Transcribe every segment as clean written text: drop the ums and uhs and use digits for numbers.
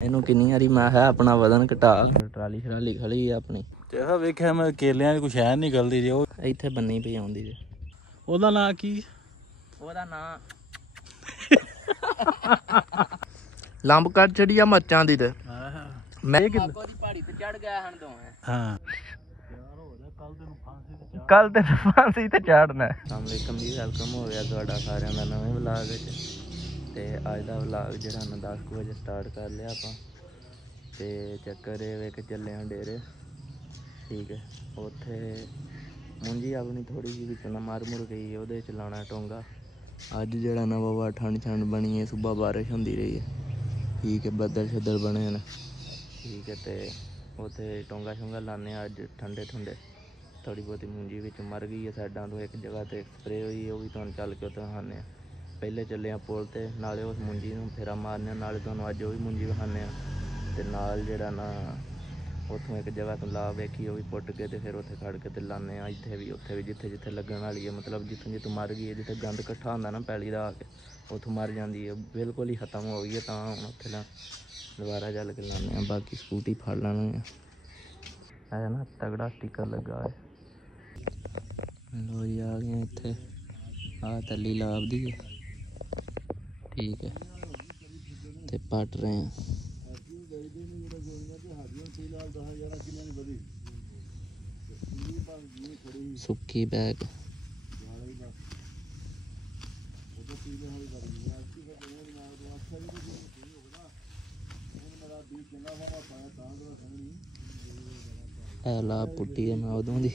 ਇਹਨੂੰ ਕਿੰਨੀ ਵਾਰੀ ਮੈਂ ਕਿਹਾ ਆਪਣਾ ਵਜ਼ਨ ਘਟਾ। ਟਰਾਲੀ ਸ਼ਰਾਲੀ ਖੜੀ ਆ ਆਪਣੀ। ਤੇ ਵੇਖਿਆ ਮੈਂ ਕੇਲਿਆਂ ਦੀ ਕੁਛ ਹੈ ਨਿਕਲਦੀ ਜੇ ਉਹ ਇੱਥੇ ਬੰਨੀ ਪਈ ਆਉਂਦੀ ਜੇ। ਉਹਦਾ ਨਾਂ ਕੀ? ਉਹਦਾ ਨਾਂ ਲੰਬ ਕੱਟ ਚੜੀ ਆ ਮਰਚਾਂ ਦੀ। ਤੇ ਮੈਂ ਪਹਾੜੀ ਤੇ ਚੜ ਗਿਆ ਹਨ ਦੋਵੇਂ। ਹਾਂ ਕੱਲ ਤੈਨੂੰ ਫਾਂਸੀ ਤੇ ਚੜਨਾ। ਅਸਲਾਮੁਅਲੈਕੁਮ ਜੀ, ਵੈਲਕਮ ਹੋ ਗਿਆ ਤੁਹਾਡਾ ਸਾਰਿਆਂ ਦਾ ਨਵੇਂ ਵਲਾਗ ਵਿੱਚ। ਤੇ ਅੱਜ ਦਾ ਵਲਾਗ ਜਿਹੜਾ ਨਾ 10 ਕੁ ਵਜੇ ਸਟਾਰਟ ਕਰ ਲਿਆ ਆਪਾਂ। ਤੇ ਚੱਕਰ ਇਹ ਵੇ ਕਿ ਚੱਲੇ ਹਾਂ ਡੇਰੇ। ਠੀਕ ਹੈ, ਉੱਥੇ ਮੁੰਜੀ ਆਪਣੀ ਥੋੜ੍ਹੀ ਜਿਹੀ ਵਿੱਚੋਂ ਨਾ ਮਰ ਮੁਰ ਗਈ, ਉਹਦੇ 'ਚ ਲਾਉਣਾ ਟੋਂਗਾ। ਅੱਜ ਜਿਹੜਾ ਨਾ ਵਾਵਾ ਠੰਡ ਠੰਡ ਬਣੀ ਹੈ, ਸੁਬਾਹ ਬਾਰਿਸ਼ ਹੁੰਦੀ ਰਹੀ ਹੈ। ਠੀਕ ਹੈ, ਬੱਦਲ ਛੱਦਲ ਬਣੇ ਨੇ। ਠੀਕ ਹੈ, ਅਤੇ ਉੱਥੇ ਟੋਂਗਾ ਸ਼ੋਂਗਾ ਲਾਉਂਦੇ ਹਾਂ ਅੱਜ ਠੰਡੇ ਠੁੰਡੇ। ਥੋੜ੍ਹੀ ਬਹੁਤੀ ਮੁੰਜੀ ਵਿੱਚ ਮਰ ਗਈ ਹੈ ਸਾਈਡਾਂ ਤੋਂ, ਇੱਕ ਜਗ੍ਹਾ 'ਤੇ ਸਪਰੇਅ ਹੋਈ ਹੈ, ਉਹ ਵੀ ਤੁਹਾਨੂੰ ਚੱਲ ਕੇ ਉੱਥੇ ਵਿਖਾਉਂਦੇ ਹਾਂ। ਪਹਿਲੇ ਚੱਲੇ ਹਾਂ ਪੁਲ 'ਤੇ, ਨਾਲੇ ਉਸ ਮੁੰਜੀ ਨੂੰ ਫੇਰਾ ਮਾਰਨੇ ਹਾਂ, ਨਾਲੇ ਤੁਹਾਨੂੰ ਅੱਜ ਉਹ ਵੀ ਮੁੰਜੀ ਵਿਖਾਉਂਦੇ ਹਾਂ। ਅਤੇ ਨਾਲ ਜਿਹੜਾ ਨਾ ਉੱਥੋਂ ਇੱਕ ਜਗ੍ਹਾ ਤੋਂ ਲਾ ਵੇਖੀ, ਉਹ ਵੀ ਪੁੱਟ ਕੇ ਅਤੇ ਫਿਰ ਉੱਥੇ ਖੜ੍ਹ ਕੇ ਅਤੇ ਲਾਉਂਦੇ ਹਾਂ। ਇੱਥੇ ਵੀ ਉੱਥੇ ਵੀ ਜਿੱਥੇ ਜਿੱਥੇ ਲੱਗਣ ਵਾਲੀ ਹੈ, ਮਤਲਬ ਜਿੱਥੋਂ ਜਿੱਥੋਂ ਮਰ ਗਈ ਹੈ, ਜਿੱਥੇ ਗੰਦ ਇਕੱਠਾ ਹੁੰਦਾ ਨਾ ਪੈਲੀ ਦਾ ਆ ਕੇ, ਉੱਥੋਂ ਮਰ ਜਾਂਦੀ ਹੈ। ਬਿਲਕੁਲ ਹੀ ਖਤਮ ਹੋ ਗਈ ਹੈ, ਤਾਂ ਹੁਣ ਉੱਥੇ ਨਾ ਦੁਬਾਰਾ ਚੱਲ ਕੇ ਲਾਉਂਦੇ ਹਾਂ। ਬਾਕੀ ਸਕੂਟੀ ਫੜ ਲੈਣੀ ਹੈ ਨਾ, ਤਗੜਾ ਸਟੀਕਰ ਲੱਗਾ ਹੈ। ਲੋ ਜੀ ਆ ਗਏ ਇੱਥੇ, ਆਹ ਤੱਲੀ ਲਾਭਦੀ ਹੈ। ਠੀਕ ਹੈ, ਤੇ ਪੱਟ ਰਹੇ ਹਾਂ। ਸੁੱਕੀ ਬੈਗ ਲਾ ਪੁੱਟੀ ਹੈ ਮੈਂ ਉਦੋਂ ਦੀ।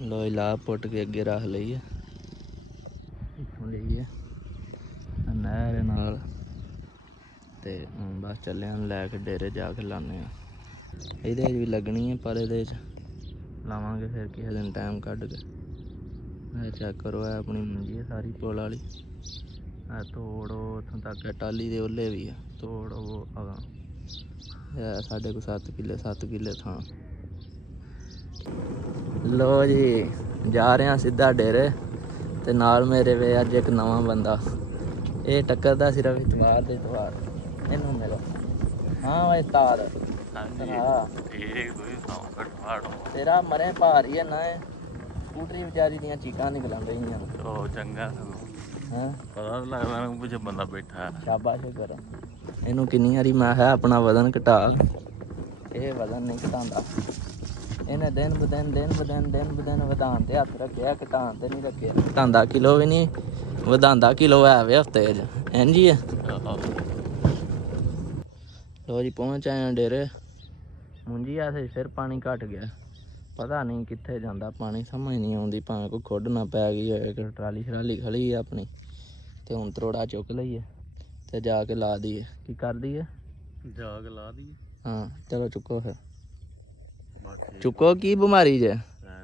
ਲੋਈ ਲਾ ਪੁੱਟ ਕੇ ਅੱਗੇ ਰੱਖ ਲਈ ਹੈ। ਇੱਥੋਂ ਲਈ ਹੈ ਨਹਿਰ ਨਾਲ, ਤੇ ਹੁਣ ਬਸ ਚੱਲੇ ਹਾਂ ਲੈ ਕੇ ਡੇਰੇ ਜਾ ਕੇ ਲਾਉਂਦੇ ਹਾਂ। ਇਹਦੇ 'ਚ ਵੀ ਲੱਗਣੀ ਹੈ, ਪਰ ਇਹਦੇ 'ਚ ਲਾਵਾਂਗੇ ਫਿਰ ਕਿਸੇ ਦਿਨ ਟਾਈਮ ਕੱਢ ਕੇ। ਇਹ ਚੈੱਕ ਕਰੋ, ਇਹ ਆਪਣੀ ਮੁੰਜੀ ਹੈ ਸਾਰੀ ਪੁਲ ਵਾਲੀ। ਇਹ ਤੋੜ ਉੱਥੋਂ ਤੱਕ ਟਾਲੀ ਦੇ ਉਹਲੇ ਵੀ ਆ, ਤੋੜ ਉਹ ਇਹ ਸਾਡੇ ਕੋਲ 7 ਕਿੱਲੇ ਥਾਂ। ਲੋ ਜੀ ਜਾ ਰਹੇ ਹਾਂ ਸਿੱਧਾ ਡੇਰੇ। ਤੇ ਨਾਲ ਮੇਰੇ ਵੇ ਅੱਜ ਇੱਕ ਨਵਾਂ ਬੰਦਾ, ਇਹ ਟੱਕਰਦਾ ਸਿਰਫ ਇਤਵਾਰ ਦੇ ਇਤਵਾਰ। ਇਹਨੂੰ ਮਿਲੋ। ਹਾਂ ਵੇ ਉਸਤਾਦ, ਤੇਰਾ ਮਰੇ ਭਾਰ ਹੀ ਹੈ ਨਾ। ਇਹ ਸਕੂਟਰੀ ਵਿਚਾਰੀ ਦੀਆਂ ਚੀਕਾਂ ਨਿਕਲਣ ਰਹੀਆਂ। ਉਹ ਚੰਗਾ ਹੈਂ, ਪਤਾ ਲੱਗਦਾ ਕੁਝ ਬੰਦਾ ਬੈਠਾ। ਸ਼ਾਬਾਸ਼ ਕਰੋ। ਇਹਨੂੰ ਕਿੰਨੀ ਵਾਰੀ ਮੈਂ ਕਿਹਾ ਆਪਣਾ ਵਜ਼ਨ ਘਟਾ, ਇਹ ਵਜ਼ਨ ਨਹੀਂ ਘਟਾਉਂਦਾ। ਇਹਨੇ ਦਿਨ ਬ ਦਿਨ ਵਧਾਉਣ ਤੇ ਹੱਥ ਰੱਖਿਆ, ਘਟਾਉਣ ਤੇ ਨਹੀਂ ਰੱਖਿਆ। ਘਟਾਉਂਦਾ ਕਿਲੋ ਵੀ ਨਹੀਂ, ਵਧਾਉਂਦਾ ਕਿਲੋ ਹੈ ਵੇ ਹਫ਼ਤੇ 'ਚ। ਇੰਝ ਹੀ ਹੈ। ਲੋ ਜੀ ਪਹੁੰਚ ਆਏ ਹਾਂ ਡੇਰੇ। ਮੁੰਜੀ ਐਸੇ ਫਿਰ ਪਾਣੀ ਘੱਟ ਗਿਆ, ਪਤਾ ਨਹੀਂ ਕਿੱਥੇ ਜਾਂਦਾ ਪਾਣੀ, ਸਮਝ ਨਹੀਂ ਆਉਂਦੀ। ਭਾਵੇਂ ਕੋਈ ਖੁੱਡ ਨਾ ਪੈ ਗਈ ਹੋਏ। ਇੱਕ ਟਰਾਲੀ ਸ਼ਰਾਲੀ ਖੜੀ ਹੈ ਆਪਣੀ, ਅਤੇ ਹੁਣ ਤਰੋੜਾ ਚੁੱਕ ਲਈਏ ਅਤੇ ਜਾ ਕੇ ਲਾ ਦਈਏ। ਕੀ ਕਰ ਦਈਏ? ਜਾ ਕੇ ਲਾ ਦਈਏ। ਹਾਂ ਚਲੋ ਚੁੱਕੋ ਫਿਰ, ਚੁੱਕੋ। ਕੀ ਬਿਮਾਰੀ ਜੇ?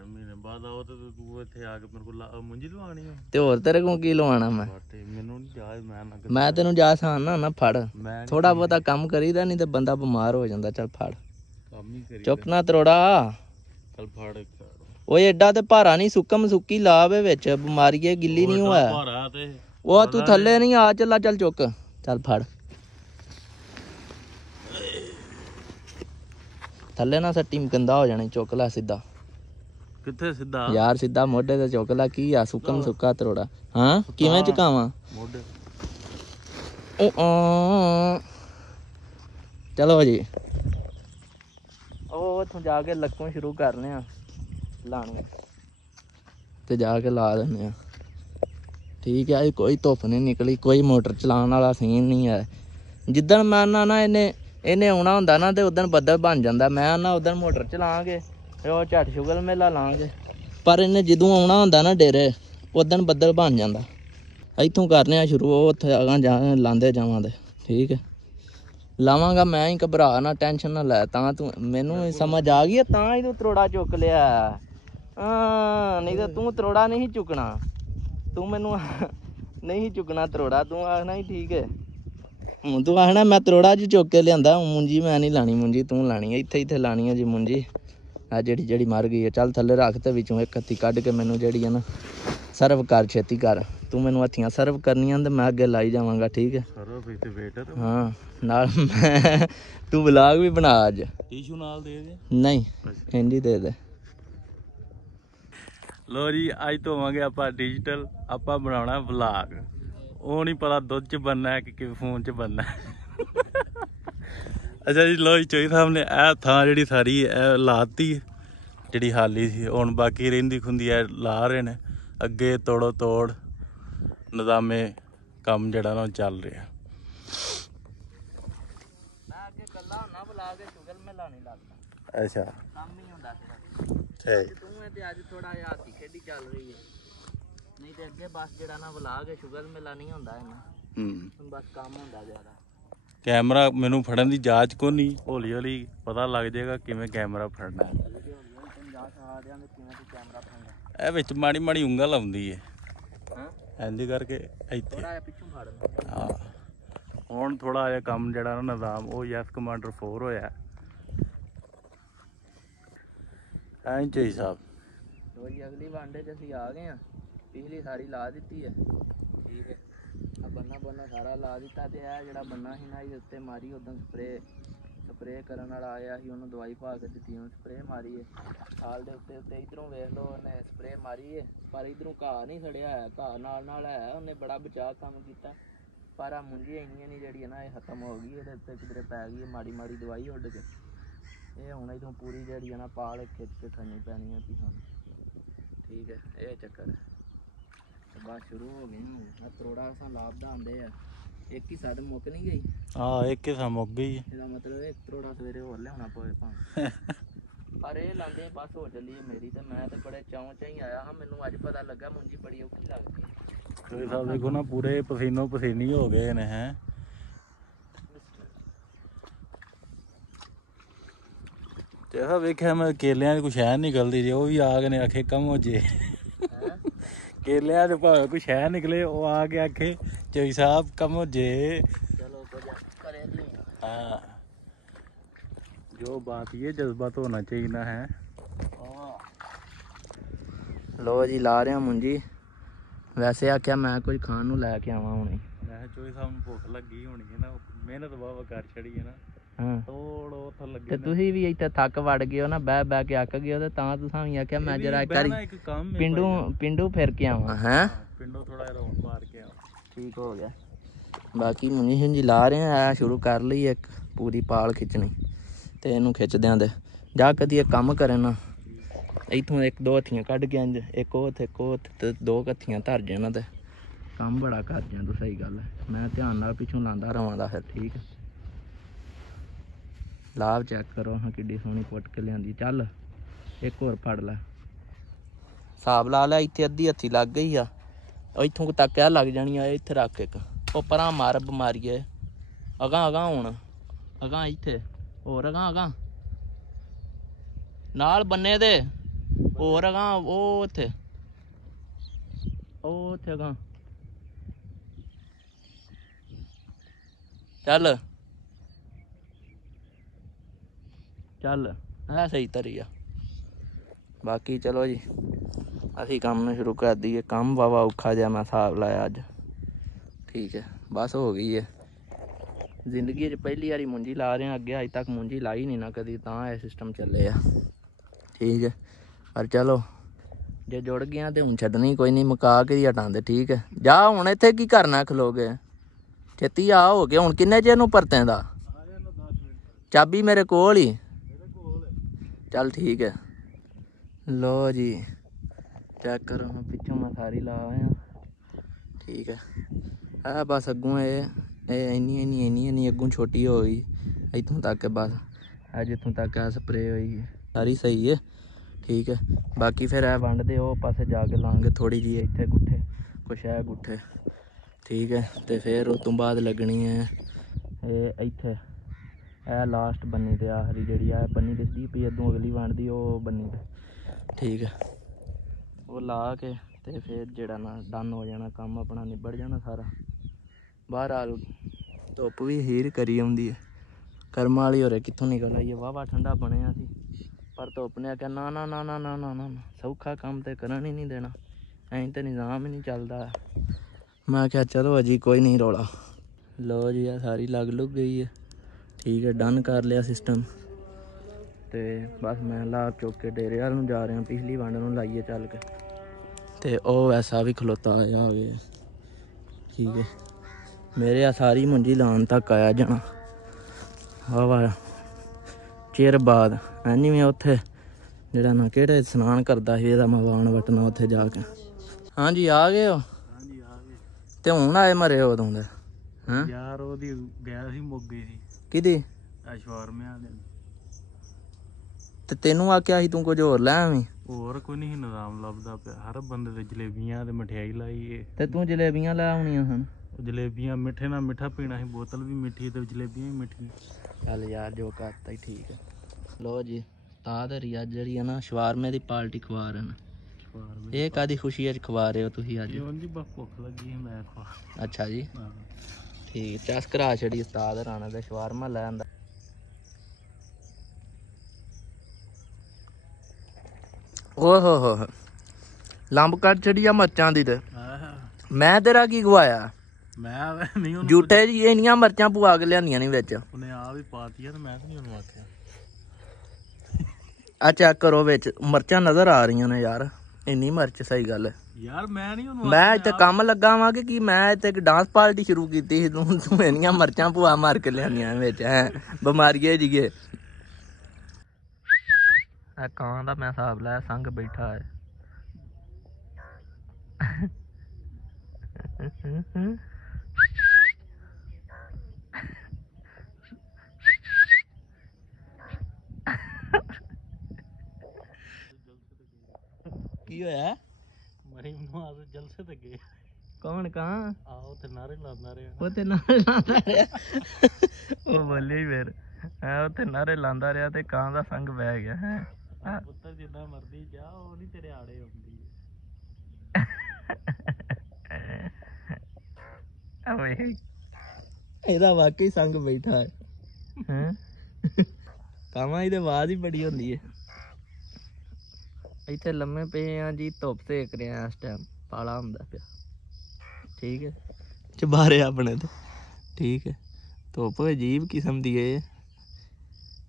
ਮਹੀਨੇ ਬਾਅਦ ਆਓ ਤੇ ਤੂੰ ਇੱਥੇ ਆ ਕੇ ਮੇਰੇ ਕੋਲ ਮੁੰਜੀ ਲਵਾਉਣੀ ਆ। ਤੇ ਹੋਰ ਤੇਰੇ ਕੋਲ ਕੀ ਲਵਾਉਣਾ ਮੈਂ? ਮੈਨੂੰ ਨਹੀਂ ਜਾਇਜ਼, ਮੈਂ ਤੈਨੂੰ ਜਾ ਸਾਨਾ ਨਾ। ਫੜ, ਥੋੜਾ ਬਹੁਤਾ ਕੰਮ ਕਰੀਦਾ, ਨਹੀਂ ਤੇ ਬੰਦਾ ਬਿਮਾਰ ਹੋ ਜਾਂਦਾ। ਚੱਲ ਫੜ, ਚੁੱਕਣਾ ਤਰੋੜਾ। ਚੱਲ ਫੜ। ਓਏ ਏਡਾ ਤੇ ਭਾਰਾ ਨਹੀਂ, ਸੁੱਕਮ ਸੁੱਕੀ ਲਾਵੇ ਵਿੱਚ, ਬਿਮਾਰੀ ਹੈ ਗਿੱਲੀ ਨਹੀਂ ਹੋਇਆ। ਉਹ ਤੂੰ ਥੱਲੇ ਨਹੀਂ ਆ, ਚੱਲਾ ਚੱਲ ਚੁੱਕ। ਚੱਲ ਫੜ, ਥੱਲੇ ਨਾ ਸੱਟੀ ਗੰਦਾ ਹੋ ਜਾਣਾ। ਚੁੱਕ ਲੈ ਸਿੱਧਾ। ਕਿੱਥੇ ਸਿੱਧਾ ਯਾਰ? ਸਿੱਧਾ ਮੋਢੇ ਤੇ ਚੁੱਕ ਲੈ। ਕੀ ਆ ਸੁੱਕਮ ਸੁੱਕਾ ਤਰੋੜਾ? ਹਾਂ ਕਿਵੇਂ ਚੁਕਾਵਾਂ? ਮੋਢੇ। ਚਲੋ ਜੀ, ਉਹ ਉੱਥੋਂ ਜਾ ਕੇ ਲੱਕੋਂ ਸ਼ੁਰੂ ਕਰਨੇ ਆ ਲਾਉਣੀ, ਤੇ ਜਾ ਕੇ ਲਾ ਦਿੰਦੇ ਆ। ਠੀਕ ਹੈ, ਕੋਈ ਧੁੱਪ ਨਹੀਂ ਨਿਕਲੀ, ਕੋਈ ਮੋਟਰ ਚਲਾਉਣ ਵਾਲਾ ਸੀਨ ਨਹੀਂ ਹੈ। ਜਿੱਦਣ ਮੈਂ ਨਾ ਇਹਨੇ ਆਉਣਾ ਹੁੰਦਾ ਨਾ, ਤੇ ਉਦਣ ਬੱਦਲ ਬਣ ਜਾਂਦਾ। ਮੈਂ ਨਾ ਉਦਣ ਮੋਟਰ ਚਲਾਵਾਂਗੇ, ਉਹ ਝੱਟ ਸ਼ੁਗਲ ਮੇਲਾ ਲਾਵਾਂਗੇ। ਪਰ ਇਹਨੇ ਜਦੋਂ ਆਉਣਾ ਹੁੰਦਾ ਨਾ ਡੇਰੇ, ਉਦਣ ਬੱਦਲ ਬਣ ਜਾਂਦਾ। ਇੱਥੋਂ ਕਰਨੇ ਆ ਸ਼ੁਰੂ, ਉਹ ਉੱਥੇ ਅਗਾਂ ਜਾ ਲਾਉਂਦੇ ਜਾਵਾਂਗੇ। ਠੀਕ ਹੈ, ਲਾਵਾਂਗਾ ਮੈਂ ਹੀ, ਘਬਰਾ ਨਾ, ਟੈਨਸ਼ਨ ਨਾ ਲੈ। ਤਾਂ ਤੂੰ ਮੈਨੂੰ ਸਮਝ ਆ ਗਈ ਹੈ, ਤਾਂ ਹੀ ਤੂੰ ਤਰੋੜਾ ਚੁੱਕ ਲਿਆ। ਹਾਂ ਨਹੀਂ ਤਾਂ ਤੂੰ ਤਰੋੜਾ ਨਹੀਂ ਚੁੱਕਣਾ। ਤੂੰ ਮੈਨੂੰ ਨਹੀਂ ਚੁੱਕਣਾ ਤਰੋੜਾ, ਤੂੰ ਆਖਣਾ ਹੀ ਠੀਕ ਹੈ। ਹੁਣ ਤੂੰ ਆਖਣਾ ਮੈਂ ਤਰੋੜਾ 'ਚ ਚੁੱਕ ਕੇ ਲਿਆਂਦਾ। ਮੁੰਜੀ ਮੈਂ ਨਹੀਂ ਲਾਣੀ, ਮੁੰਜੀ ਤੂੰ ਲਾਣੀ ਹੈ। ਇੱਥੇ ਲਾਣੀ ਹੈ ਜੀ ਮੁੰਜੀ। ਆ ਜਿਹੜੀ ਮਰ ਗਈ ਹੈ। ਚੱਲ ਥੱਲੇ ਰੱਖ ਤੇ ਵਿੱਚੋਂ ਇੱਕ ਹੱਥੀ ਕੱਢ ਕੇ ਮੈਨੂੰ ਜਿਹੜੀ ਹੈ ਨਾ ਸਰਵ ਕਰ, ਛੇਤੀ ਕਰ। ਤੂੰ ਮੈਨੂੰ ਹੱਥੀਆਂ ਸਰਵ ਕਰਨੀਆਂ ਤੇ ਮੈਂ ਅੱਗੇ ਲਾਈ ਜਾਵਾਂਗਾ, ਠੀਕ ਹੈ। ਹਾਂ ਨਾਲ ਮੈਂ ਤੂੰ ਵਲੌਗ ਵੀ ਬਣਾ ਅੱਜ। ਟਿਸ਼ੂ ਨਾਲ ਦੇ ਦੇ। ਨਹੀਂ ਇੰਝ ਹੀ ਦੇ ਦੇ। ਲੋ ਜੀ ਅੱਜ ਧੋਵਾਂਗੇ ਆਪਾਂ ਡਿਜੀਟਲ, ਆਪਾਂ ਬਣਾਉਣਾ ਵਲੌਗ। ਉਹ ਨਹੀਂ ਪਤਾ ਦੁੱਧ 'ਚ ਬਣਨਾ ਕਿ ਫੋਨ 'ਚ ਬਣਨਾ। ਅੱਛਾ ਜੀ ਲੋ ਜੀ ਚੋਈ ਸਾਹਿਬ ਨੇ ਇਹ ਥਾਂ ਜਿਹੜੀ ਸਾਰੀ ਇਹ ਲਾਤੀ ਜਿਹੜੀ ਹਾਲੀ ਸੀ, ਹੁਣ ਬਾਕੀ ਰਹਿੰਦੀ ਖੁੰਦੀ ਹੈ ਲਾ ਰਹੇ ਨੇ। ਅੱਗੇ ਤੋੜੋ ਤੋੜ ਨਿਜ਼ਾਮੇ ਕੰਮ ਜਿਹੜਾ ਨਾ ਚੱਲ ਰਿਹਾ। ਮੈਂ ਅੱਗੇ ਕੱਲਾ ਹੁੰਨਾ ਬੁਲਾ ਕੇ ਸ਼ੁਗਲ ਮੇਲਾ ਨਹੀਂ ਲੱਗਦਾ। ਅੱਛਾ ਕੰਮ ਹੀ ਹੁੰਦਾ ਠੀਕ। ਤੂੰ ਤੇ ਅੱਜ ਥੋੜਾ ਜਿਹਾ ਹਾਸੀ ਖੇਡੀ ਚੱਲ ਰਹੀ ਹੈ, ਨਹੀਂ ਤੇ ਅੱਗੇ ਬਸ ਜਿਹੜਾ ਨਾ ਬੁਲਾ ਕੇ ਸ਼ੁਗਲ ਮੇਲਾ ਨਹੀਂ ਹੁੰਦਾ ਇਹਨਾਂ। ਬਸ ਕੰਮ ਹੁੰਦਾ ਜ਼ਿਆਦਾ। ਕੈਮਰਾ ਮੈਨੂੰ ਫੜਨ ਦੀ ਜਾਂਚ ਕੋ ਨਹੀਂ, ਹੌਲੀ ਹੌਲੀ ਪਤਾ ਲੱਗ ਜਾਏਗਾ ਕਿਵੇਂ ਕੈਮਰਾ ਫੜਨਾ। ਇਹ ਵਿੱਚ ਮਾੜੀ ਮਾੜੀ ਉਂਗਲ ਆਉਂਦੀ ਹੈ ਇੰਝ ਕਰਕੇ ਇੱਥੇ। ਹਾਂ ਹੁਣ ਥੋੜਾ ਜਿਹਾ ਕੰਮ ਜਿਹੜਾ ਨਾ ਨਿਜ਼ਾਮ ਉਹ ਯੈਸ ਕਮਾਂਡਰ 4 ਹੋਇਆ ਐਂ ਚੋਈ ਸਾਹਿਬ। ਅਗਲੀ ਵਾਂਡੇ 'ਚ ਅਸੀਂ ਆ ਗਏ ਹਾਂ। ਪਿਛਲੀ ਸਾਰੀ ਲਾ ਦਿੱਤੀ ਹੈ, ਠੀਕ ਹੈ। ਆ ਬੰਨਾ ਸਾਰਾ ਲਾ ਦਿੱਤਾ ਤੇ ਇਹ ਜਿਹੜਾ ਬੰਨਾ ਸੀ ਨਾ ਇਹਦੇ ਉੱਤੇ ਮਾਰੀ ਉਦੋਂ ਸਪਰੇਅ ਕਰਨ ਵਾਲਾ ਆਇਆ ਸੀ, ਉਹਨੂੰ ਦਵਾਈ ਪਾ ਕੇ ਦਿੱਤੀ, ਉਹਨੂੰ ਸਪਰੇਅ ਮਾਰੀ ਹੈ ਖਾਲ ਦੇ ਉੱਤੇ। ਇੱਧਰੋਂ ਵੇਖ ਲਓ ਉਹਨੇ ਸਪਰੇਅ ਮਾਰੀ ਹੈ, ਪਰ ਇੱਧਰੋਂ ਘਾਹ ਨਹੀਂ ਸੜਿਆ ਹੈ, ਘਾਹ ਨਾਲ ਹੈ। ਉਹਨੇ ਬੜਾ ਬਚਾਅ ਕੰਮ ਕੀਤਾ, ਪਰ ਆ ਮੁੰਜੀ ਇੰਨੀਆਂ ਨਹੀਂ ਜਿਹੜੀ ਹੈ ਨਾ ਇਹ ਖਤਮ ਹੋ ਗਈ। ਇਹਦੇ ਉੱਤੇ ਕਿਧਰੇ ਪੈ ਗਈ ਮਾੜੀ ਦਵਾਈ ਉੱਡ ਕੇ। ਇਹ ਹੁਣ ਇੱਥੋਂ ਪੂਰੀ ਜਿਹੜੀ ਹੈ ਨਾ ਪਾਲ ਖਿੱਚ ਕੇ ਖਾਣੀ ਪੈਣੀ ਹੈ ਵੀ ਸਾਨੂੰ, ਠੀਕ ਹੈ। ਇਹ ਚੱਕਰ ਹੈ। ਬਸ ਸ਼ੁਰੂ ਹੋ ਗਈ ਹੁਣ ਕਰੋੜਾ ਅਸਾਂ ਲਾਭਦਾ ਆਉਂਦੇ ਆ। ਇੱਕ ਹੀ ਸਦ ਮੁੱਕ ਨਹੀਂ ਗਈ। ਹਾਂ ਇੱਕ ਹੀ ਮੁੱਕ ਗਈ। ਇਹਦਾ ਮਤਲਬ ਇੱਕ ਕਰੋੜਾ ਸਵੇਰੇ ਹੋਰ ਲਿਆਉਣਾ ਪਵੇ ਭਾਵੇਂ। ਪਰ ਇਹ ਲਾਂਦੇ ਬਸ ਹੋ ਚੱਲੀ ਮੇਰੀ, ਤੇ ਮੈਂ ਤੇ ਬੜੇ ਚਾਉਂ ਚ ਹੀ ਆਇਆ ਹਾਂ। ਮੈਨੂੰ ਅੱਜ ਪਤਾ ਲੱਗਾ ਮੁੰਜੀ ਬੜੀ ਔਖੀ ਲੱਗਦੀ ਹੈ। ਤੁਸੀਂ ਸਾਹਿਬ ਦੇਖੋ ਨਾ ਪੂਰੇ ਪਸੀਨੋ ਪਸੀਨੀ ਹੋ ਗਏ ਨੇ ਹੈ। ਤੇ ਵੇਖਿਆ ਮੈਂ ਕੇਲਿਆਂ 'ਚ ਕੁਛ ਹੈ ਨਿਕਲਦੀ ਜੇ, ਉਹ ਵੀ ਆ ਗਏ ਨੇ ਆਖੇ ਕੰਮ ਹੋ ਜੇ। ਕੇਲਿਆਂ 'ਚ ਭਾਵੇਂ ਕੁਛ ਹੈ ਨਿਕਲੇ, ਉਹ ਆ ਕੇ ਆਖੇ ਚੋਈ ਸਾਹਿਬ ਕੰਮ ਹੋ ਜੇ। ਚਲੋ ਕਰੇ ਨਹੀਂ। हाँ जो बात ये जज्बात होना चाहिए ना है। लो जी ला रहे हैं मुंजी। वैसे आख्या मैं कुछ खान नूं लैके आवां हुणे। मैं चोई साहब नूं भुख लगी होनी है ना, मेहनत वाह कर छड़ी है ना। ਤੋੜ ਉੱਥੇ ਲੱਗੇ ਤੇ ਤੁਸੀਂ ਵੀ ਇੱਥੇ ਥੱਕ ਵੜ ਗਏ ਹੋ ਨਾ, ਬਹਿ ਕੇ ਅੱਕ ਗਏ ਹੋ, ਤੇ ਤਾਂ ਤੁਸੀਂ ਵੀ ਆਖਿਆ ਮੈਂ ਜਰਾ ਇੱਕ ਵਾਰੀ ਪਿੰਡੂ ਫਿਰ ਕੇ ਆਵਾਂ। ਹੈ ਪਿੰਡੋਂ ਥੋੜਾ ਜਿਹਾ ਰੌਂਡ ਮਾਰ ਕੇ ਆਵਾਂ। ਠੀਕ ਹੋ ਗਿਆ। ਬਾਕੀ ਮੁੰਜੀ ਲਾ ਰਹੇ ਆ, ਸ਼ੁਰੂ ਕਰ ਲਈ ਇੱਕ ਪੂਰੀ ਪਾਲ ਖਿੱਚਣੀ, ਤੇ ਇਹਨੂੰ ਖਿੱਚਦਿਆਂ ਦੇ ਜਾ ਕਦੀ ਇਹ ਕੰਮ ਕਰੇ ਨਾ ਇੱਥੋਂ ਇੱਕ ਦੋ ਹੱਥੀਆਂ ਕੱਢ ਕੇ ਇੰਝ ਇੱਕ ਉਹ ਤੇ ਦੋ ਹੱਥੀਆਂ ਧਰ ਜੇ ਇਹਨਾਂ ਤੇ ਕੰਮ ਬੜਾ ਕਰ ਜਾਂ ਤੂੰ। ਸਹੀ ਗੱਲ ਹੈ, ਮੈਂ ਧਿਆਨ ਨਾਲ ਪਿੱਛੋਂ ਲਾਂਦਾ ਰਵਾਂਦਾ ਫਿਰ, ਠੀਕ ਹੈ। ਲਾਭ ਚੈੱਕ ਕਰੋ ਹਾਂ ਕਿੱਡੀ ਸੋਹਣੀ ਪੁੱਟ ਕੇ ਲਿਆਂਦੀ। ਚੱਲ ਇੱਕ ਹੋਰ ਫੜ ਲੈ, ਹਿਸਾਬ ਲਾ ਲੈ। ਇੱਥੇ ਅੱਧੀ ਹੱਥੀ ਲੱਗ ਗਈ ਆ, ਇੱਥੋਂ ਤੱਕ ਆ ਲੱਗ ਜਾਣੀ ਆ। ਇੱਥੇ ਰੱਖ ਇੱਕ ਉਹ ਪਰਾਂ ਮਾਰ ਬਿਮਾਰੀਏ ਅਗਾਂ ਹੁਣ ਅਗਾਂ ਇੱਥੇ ਹੋਰ ਅਗਾਂ ਨਾਲ ਬੰਨੇ ਦੇ ਹੋਰ ਅਗਾਂ ਉਹ ਉੱਥੇ ਅਗਾਂ। ਚੱਲ ਇਹ ਸਹੀ ਤਰੀ ਆ। ਬਾਕੀ ਚਲੋ ਜੀ ਅਸੀਂ ਕੰਮ ਨੂੰ ਸ਼ੁਰੂ ਕਰ ਦਈਏ। ਕੰਮ ਵਾਵਾ ਔਖਾ ਜਿਹਾ ਮੈਂ ਹਿਸਾਬ ਲਾਇਆ ਅੱਜ, ਠੀਕ ਹੈ। ਬਸ ਹੋ ਗਈ ਹੈ ਜ਼ਿੰਦਗੀ 'ਚ ਪਹਿਲੀ ਵਾਰੀ ਮੁੰਜੀ ਲਾ ਰਹੇ ਹਾਂ। ਅੱਗੇ ਅੱਜ ਤੱਕ ਮੁੰਜੀ ਲਾਈ ਨਹੀਂ ਨਾ ਕਦੀ, ਤਾਂ ਇਹ ਸਿਸਟਮ ਚੱਲੇ ਆ, ਠੀਕ ਹੈ। ਪਰ ਚਲੋ ਜੇ ਜੁੜ ਗਿਆ ਤੇ ਹੁਣ ਛੱਡਣੀ ਕੋਈ ਨਹੀਂ, ਮੁਕਾ ਕੇ ਹੀ ਹਟਾਉਂਦੇ, ਠੀਕ ਹੈ। ਜਾ ਹੁਣ ਇੱਥੇ ਕੀ ਕਰਨਾ ਖਲੋਗੇ, ਛੇਤੀ ਆ ਹੋ ਕੇ। ਹੁਣ ਕਿੰਨੇ ਚਿਰ ਨੂੰ ਪਰਤੇਂ ਦਾ? ਚਾਬੀ ਮੇਰੇ ਕੋਲ ਹੀ। ਚੱਲ ਠੀਕ ਹੈ। ਲੋ ਜੀ ਚੈੱਕ ਕਰੋ ਹਾਂ, ਪਿੱਛੋਂ ਮੈਂ ਸਾਰੀ ਲਾ ਆਇਆ, ਠੀਕ ਹੈ। ਆ ਬਸ ਅੱਗੋਂ ਇਹ ਇੰਨੀ ਅੱਗੋਂ ਛੋਟੀ ਹੋ ਗਈ ਇੱਥੋਂ ਤੱਕ, ਬਸ ਆ ਜਿੱਥੋਂ ਤੱਕ ਆ ਸਪਰੇਅ ਹੋਈ ਸਾਰੀ ਸਹੀ ਹੈ, ਠੀਕ ਹੈ। ਬਾਕੀ ਫਿਰ ਇਹ ਵੰਡਦੇ ਉਹ ਪਾਸੇ ਜਾ ਕੇ ਲਾਂਗੇ ਥੋੜ੍ਹੀ ਜਿਹੀ ਇੱਥੇ ਗੁੱਠੇ, ਕੁਛ ਹੈ ਗੁੱਠੇ, ਠੀਕ ਹੈ। ਤੇ ਫਿਰ ਉਸ ਤੋਂ ਬਾਅਦ ਲੱਗਣੀ ਹੈ ਇਹ ਇੱਥੇ ਇਹ ਲਾਸਟ ਬੰਨੀ ਤੇ ਆਖਰੀ ਜਿਹੜੀ ਆ ਬੰਨੀ ਦਿਸਦੀ ਪਈ ਅੱਗੋਂ ਅਗਲੀ ਵੰਡਦੀ ਉਹ ਬੰਨੀ ਤੇ, ਠੀਕ ਹੈ। ਉਹ ਲਾ ਕੇ ਤੇ ਫਿਰ ਜਿਹੜਾ ਨਾ ਡਨ ਹੋ ਜਾਣਾ ਕੰਮ, ਆਪਣਾ ਨਿਬੜ ਜਾਣਾ ਸਾਰਾ। ਬਹਰਹਾਲ ਧੁੱਪ ਵੀ ਹੀਰ ਕਰੀ ਆਉਂਦੀ ਹੈ, ਕਰਮਾਂ ਵਾਲੀ ਹੋਰੇ ਕਿੱਥੋਂ ਨਿਕਲ ਆਈ ਹੈ। ਵਾਹਵਾ ਠੰਡਾ ਬਣਿਆ ਸੀ, ਪਰ ਧੁੱਪ ਨੇ ਆਖਿਆ ਨਾ ਨਾ ਨਾ ਨਾ ਨਾ ਨਾ ਨਾ ਸੌਖਾ ਕੰਮ ਤੇ ਕਰਨ ਹੀ ਨਹੀਂ ਦੇਣਾ, ਐਂ ਤੇ ਨਿਜ਼ਾਮ ਹੀ ਨਹੀਂ ਚੱਲਦਾ। ਮੈਂ ਕਿਹਾ ਚਲੋ ਅਜੀ ਕੋਈ ਨਹੀਂ ਰੌਲਾ। ਲੋ ਜੀ ਆ ਸਾਰੀ ਲੱਗ ਲੁੱਗ ਗਈ ਹੈ, ਠੀਕ ਹੈ, ਡਨ ਕਰ ਲਿਆ ਸਿਸਟਮ। ਤੇ ਬਸ ਮੈਂ ਲਾ ਚੁੱਕ ਕੇ ਡੇਰੇ ਵੱਲ ਨੂੰ ਜਾ ਰਿਹਾ, ਪਿਛਲੀ ਵੰਡ ਨੂੰ ਲਾਈਏ ਚੱਲ ਕੇ। ਤੇ ਉਹ ਵੈਸਾ ਵੀ ਖਲੋਤਾ ਆਇਆ ਆ ਗਿਆ, ਠੀਕ ਹੈ। ਮੇਰੇ ਆ ਸਾਰੀ ਮੁੰਜੀ ਲਾਉਣ ਤੱਕ ਆਇਆ ਜਾਣਾ ਹਵਾ ਚਿਰ ਬਾਅਦ। ਐਨੀ ਮੈਂ ਉੱਥੇ ਜਿਹੜਾ ਨਾ ਕਿਹੜੇ ਇਸ਼ਨਾਨ ਕਰਦਾ ਸੀ ਇਹਦਾ ਮਵਾਨ ਵਟਣਾ ਉੱਥੇ ਜਾ ਕੇ। ਹਾਂਜੀ ਆ ਗਏ ਹੋ? ਹਾਂਜੀ ਆ ਗਏ। ਤੇ ਹੁਣ ਆਏ ਮਰੇ ਉਦੋਂ ਦੇ? ਹੈਂ ਯਾਰ ਉਹਦੀ ਗਿਆ ਸੀ ਮੋਗੇ ਸੀ। ਕਿਹਦੀ? ਸ਼ਵਾਰਮਿਆਂ ਦੇ। ਤੇ ਤੈਨੂੰ ਆਖਿਆ ਸੀ ਤੂੰ ਕੁਝ ਹੋਰ ਲੈ ਆਵੀਂ। ਹੋਰ ਕੋਈ ਨਹੀਂ ਨਿਜ਼ਾਮ ਲੱਭਦਾ ਪਿਆ, ਹਰ ਬੰਦੇ ਤੇ ਜਲੇਬੀਆਂ ਤੇ ਮਠਿਆਈ ਲਾਈ ਏ। ਤੇ ਤੂੰ ਜਲੇਬੀਆਂ ਲੈ ਆਉਣੀਆਂ ਹਨ। ਉਹ ਜਲੇਬੀਆਂ ਮਿੱਠੇ ਨਾਲ ਮਿੱਠਾ ਪੀਣਾ ਸੀ, ਬੋਤਲ ਵੀ ਮਿੱਠੀ ਤੇ ਜਲੇਬੀਆਂ ਵੀ ਮਿੱਠੀਆਂ। ਚੱਲ ਯਾਰ ਜੋ ਕਰਤਾ ਹੀ ਠੀਕ ਹੈ। ਲੋ ਜੀ ਤਾਦ ਰਿਆ ਜਿਹੜੀ ਹੈ ਨਾ ਸ਼ਵਾਰਮੇ ਦੀ ਪਾਰਟੀ ਖਵਾ ਰਹੇ ਨੇ। ਇਹ ਕਾਦੀ ਖੁਸ਼ੀ 'ਚ ਖਵਾ ਰਹੇ ਹੋ ਤੁਸੀਂ ਅੱਜ? ਜੀ ਬਸ ਭੁੱਖ ਲੱਗੀ ਸੀ ਮੈਂ ਖਵਾ। ਅੱਛਾ ਜੀ ਠੀਕ, ਚਸ ਕਰਾ ਛੜੀ ਉਸਤਾਦ ਰਾਣਾ ਦਾ ਸ਼ਵਾਰਮਾ ਲੈ ਆਂਦਾ। ਓ ਹੋ ਲੰਬ ਕੱਟ ਛੜੀ ਆ ਮਰਚਾਂ ਦੀ। ਤੇ ਮੈਂ ਤੇਰਾ ਕੀ ਖਵਾਇਆ? ਮੈਂ ਨਹੀਂ ਉਹਨੂੰ ਜੂਟੇ ਜੀ ਇੰਨੀਆਂ ਮਰਚਾਂ ਪਵਾ ਕੇ ਲਿਆਂਦੀਆਂ ਨਹੀਂ ਵਿੱਚ। ਉਹਨੇ ਆ ਵੀ ਪਾਤੀਆਂ ਤੇ ਮੈਂ ਤਾਂ ਨਹੀਂ ਉਹਨੂੰ ਆਖਿਆ। ਆ ਚੈੱਕ ਕਰੋ ਵਿੱਚ ਮਰਚਾਂ ਨਜ਼ਰ ਆ ਰਹੀਆਂ ਨੇ ਯਾਰ, ਇੰਨੀ ਮਿਰਚ। ਸਹੀ ਗੱਲ ਹੈ ਯਾਰ, ਮੈਂ ਨਹੀਂ ਉਹਨੂੰ ਮੈਂ ਇੱਥੇ ਕੰਮ ਲੱਗਾ ਵਾਂ ਕਿ ਮੈਂ ਇੱਥੇ ਇੱਕ ਡਾਂਸ ਪਾਰਟੀ ਸ਼ੁਰੂ ਕੀਤੀ ਸੀ, ਤੂੰ ਇੰਨੀਆਂ ਮਰਚਾਂ ਭੂਆ ਮਾਰ ਕੇ ਲਿਆਂਦੀਆਂ ਵਿੱਚ। ਹੈ ਬਿਮਾਰੀਏ ਜੀਏ। ਇਹ ਕਾਂ ਦਾ ਮੈਂ ਹਿਸਾਬ ਲਾਇਆ ਸੰਗ ਬੈਠਾ ਹੈ। ਕੀ ਹੋਇਆ? ਮਰੀ ਨੂੰ ਆ ਜਲਸੇ ਤੇ ਗਏ। ਕੌਣ ਕਾਂ? ਆ ਉੱਥੇ ਨਾਰੇ ਲਾਉਂਦਾ ਰਿਹਾ। ਉੱਥੇ ਨਾਰੇ ਲਾਉਂਦਾ ਰਿਹਾ। ਉਹ ਬੋਲੇ ਹੀ ਫਿਰ ਉੱਥੇ ਨਾਰੇ ਲਾਉਂਦਾ ਰਿਹਾ ਤੇ ਕਾਂ ਦਾ ਸੰਗ ਬਹਿ ਗਿਆ। ਹੈ ਪੁੱਤਰ ਜਿੱਦਾਂ ਮਰਦੀ ਜਾ, ਉਹ ਨਹੀਂ ਤੇਰੇ ਆੜੇ ਆਉਂਦੀ। ਇਹਦਾ ਵਾਕਈ ਸੰਗ ਬੈਠਾ ਹੈ। ਕਾਵਾਂ ਇਹਦੇ ਆਵਾਜ਼ ਹੀ ਬੜੀ ਹੁੰਦੀ ਹੈ। ਇੱਥੇ ਲੰਮੇ ਪਏ ਆ ਜੀ, ਧੁੱਪ ਸੇਕ ਰਹੇ ਆ ਇਸ ਟਾਈਮ, ਪਾਲਾ ਹੁੰਦਾ ਪਿਆ। ਠੀਕ ਹੈ ਚਬਾਰੇ ਆਪਣੇ ਤੇ, ਠੀਕ ਹੈ। ਧੁੱਪ ਅਜੀਬ ਕਿਸਮ ਦੀ ਹੈ,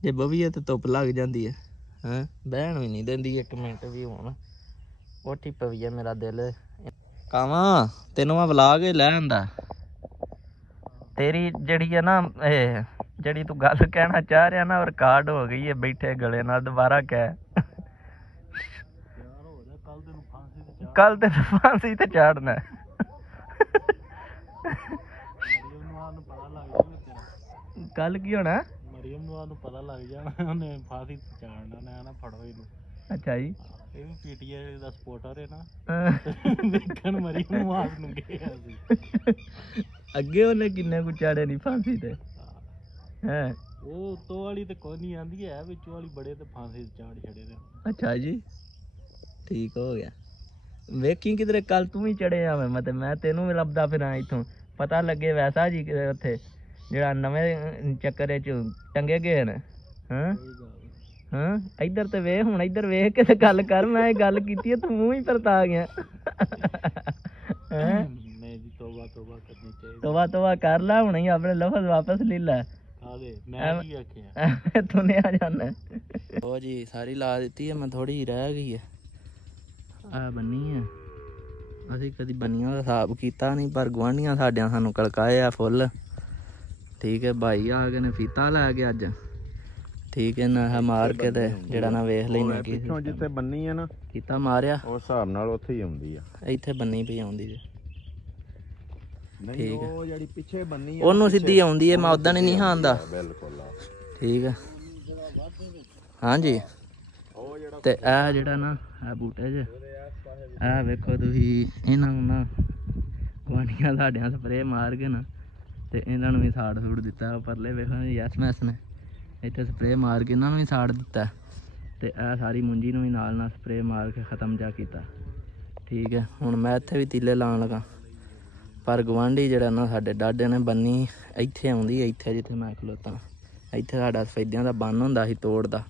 ਜੇ ਬਵੀਏ ਤਾਂ ਧੁੱਪ ਲੱਗ ਜਾਂਦੀ ਹੈ। ਹੈਂ ਬਹਿਣ ਵੀ ਨਹੀਂ ਦਿੰਦੀ ਇੱਕ ਮਿੰਟ ਵੀ। ਹੁਣ ਉੱਠੀ ਪਈ ਹੈ ਮੇਰਾ ਦਿਲ। ਕਾਵਾਂ ਤੈਨੂੰ ਮੈਂ ਬੁਲਾ ਕੇ ਲੈ ਆਂਦਾ। ਤੇਰੀ ਜਿਹੜੀ ਹੈ ਨਾ ਇਹ ਜਿਹੜੀ ਤੂੰ ਗੱਲ ਕਹਿਣਾ ਚਾਹ ਰਿਹਾ ਨਾ, ਉਹ ਰਿਕਾਰਡ ਹੋ ਗਈ ਹੈ ਬੈਠੇ ਗਲੇ ਨਾਲ। ਦੁਬਾਰਾ ਕਹਿ। ਕੱਲ ਤੇ ਫਾਂਸੀ ਤੇ ਚਾੜਨਾ। ਕੱਲ ਕੀ ਹੋਣਾ? ਮਰੀਮ ਨੂੰ ਪਤਾ ਲੱਗ ਜਾਣਾ, ਉਹਨੇ ਫਾਂਸੀ ਤੇ ਚਾੜਨਾ। ਨਾ ਫੜੋ ਇਹਨੂੰ। ਅੱਛਾ ਜੀ। ਇਹ ਵੀ ਪੀਟੀਆਈ ਦਾ ਸਪੋਰਟਰ ਹੈ ਨਾ। ਦੇਖਣ ਮਰੀਮ ਨੂੰ ਆਪ ਨੂੰ ਗਿਆ ਸੀ। ਅੱਗੇ ਉਹਨੇ ਕਿੰਨੇ ਕੁ ਚਾੜੇ ਨਹੀਂ ਫਾਂਸੀ ਤੇ। ਹੈ ਉਹ ਉੱਤੋਂ ਵਾਲੀ ਤੇ ਕੋਈ ਨਹੀਂ ਆਂਦੀ ਹੈ, ਵਿੱਚੋਂ ਵਾਲੀ ਬੜੇ ਤੇ ਫਾਂਸੀ ਚਾੜ ਛੜੇ ਦੇ। ਅੱਛਾ ਜੀ ਠੀਕ ਹੋ ਗਿਆ। ਵੇਖੀ ਕਿਧਰੇ ਕੱਲ ਤੂੰ ਵੀ ਚੜਿਆ ਮੈਂ ਤੇ ਮੈਂ ਤੈਨੂੰ ਵੀ ਲੱਭਦਾ ਫਿਰਾਂ ਇੱਥੋਂ। ਪਤਾ ਲੱਗੇ ਵੈਸਾ ਜੀ ਉੱਥੇ ਜਿਹੜਾ ਨਵੇਂ ਚੱਕਰ ਚ ਟੰਗੇ ਗਏ ਨੇ। ਹਾਂ ਹਾਂ ਇੱਧਰ ਤੇ ਵੇਖ, ਹੁਣ ਇੱਧਰ ਵੇਖ ਕੇ ਤੇ ਗੱਲ ਕਰ। ਮੈਂ ਇਹ ਗੱਲ ਕੀਤੀ ਹੈ ਤੂੰ ਮੂੰਹ ਹੀ ਪਰਤਾ ਗਿਆ। ਹੈਂ ਤੋਬਾ ਤੋਬਾ ਕਰ ਲੈ, ਹੁਣ ਹੀ ਆਪਣੇ ਲਫ਼ਜ਼ ਵਾਪਸ ਲੈ ਲੈ। ਤੂੰ ਨੇ ਆ ਜਾਣਾ। ਉਹ ਜੀ ਸਾਰੀ ਲਾ ਦਿੱਤੀ ਹੈ, ਮੈਂ ਥੋੜੀ ਜਿਹੀ ਰਹਿ ਗਈ ਹੈ। ਆ ਬੰਨੀ ਹੈ, ਅਸੀਂ ਕਦੀ ਬੰਨੀਆਂ ਦਾ ਹਿਸਾਬ ਕੀਤਾ ਨਹੀਂ, ਪਰ ਗੁਆਂਢੀਆਂ ਸਾਡਿਆਂ ਸਾਨੂੰ ਕਲਕਾਏ ਆ ਫੁੱਲ। ਠੀਕ ਹੈ ਭਾਈ ਆ ਗਏ ਨੇ, ਫੀਤਾ ਲੈ ਕੇ ਅੱਜ। ਠੀਕ ਹੈ ਨਾ ਮਾਰ ਕੇ ਤੇ ਜਿਹੜਾ ਨਾ ਵੇਖ ਲੈਣਾ ਕੀ ਜਿੱਥੇ ਬੰਨੀ ਹੈ ਨਾ ਕੀਤਾ ਮਾਰਿਆ ਉਸ ਹਿਸਾਬ ਨਾਲ ਉੱਥੇ ਹੀ ਆਉਂਦੀ ਆ। ਇੱਥੇ ਬੰਨੀ ਪਈ ਆਉਂਦੀ ਜੇ। ਠੀਕ ਹੈ ਉਹ ਜਿਹੜੀ ਪਿੱਛੇ ਬੰਨੀ ਆ ਉਹਨੂੰ ਸਿੱਧੀ ਆਉਂਦੀ ਹੈ, ਮੈਂ ਉਦਾਂ ਨਹੀਂ ਆਉਂਦਾ। ਬਿਲਕੁਲ ਠੀਕ ਹੈ ਹਾਂਜੀ। ਤੇ ਇਹ ਜਿਹੜਾ ਨਾ ਇਹ ਬੂਟੇ ਜੇ ਇਹ ਵੇਖੋ ਤੁਸੀਂ, ਇਹਨਾਂ ਨੂੰ ਨਾ ਗੁਆਂਢੀਆਂ ਸਾਡਿਆਂ ਸਪਰੇਅ ਮਾਰ ਕੇ ਨਾ ਤੇ ਇਹਨਾਂ ਨੂੰ ਵੀ ਸਾੜ ਸੂੜ ਦਿੱਤਾ। ਪਰਲੇ ਵੇਖੋ ਯੈਸ ਮੈਸ ਨੇ ਇੱਥੇ ਸਪਰੇਅ ਮਾਰ ਕੇ ਇਹਨਾਂ ਨੂੰ ਵੀ ਸਾੜ ਦਿੱਤਾ। ਤੇ ਇਹ ਸਾਰੀ ਮੁੰਜੀ ਨੂੰ ਵੀ ਨਾਲ ਨਾਲ ਸਪਰੇਅ ਮਾਰ ਕੇ ਖ਼ਤਮ ਜਾ ਕੀਤਾ। ਠੀਕ ਹੈ ਹੁਣ ਮੈਂ ਇੱਥੇ ਵੀ ਤੀਲੇ ਲਾਉਣ ਲੱਗਾ, ਪਰ ਗੁਆਂਢੀ ਜਿਹੜਾ ਨਾ ਸਾਡੇ ਡਾਢੇ ਨੇ ਬੰਨੀ ਇੱਥੇ ਆਉਂਦੀ ਹੈ, ਇੱਥੇ ਜਿੱਥੇ ਮੈਂ ਖਲੋਤਾ। ਇੱਥੇ ਸਾਡਾ ਸਫੈਦਿਆਂ ਦਾ ਬੰਨ ਹੁੰਦਾ ਸੀ ਤੋੜ ਦਾ,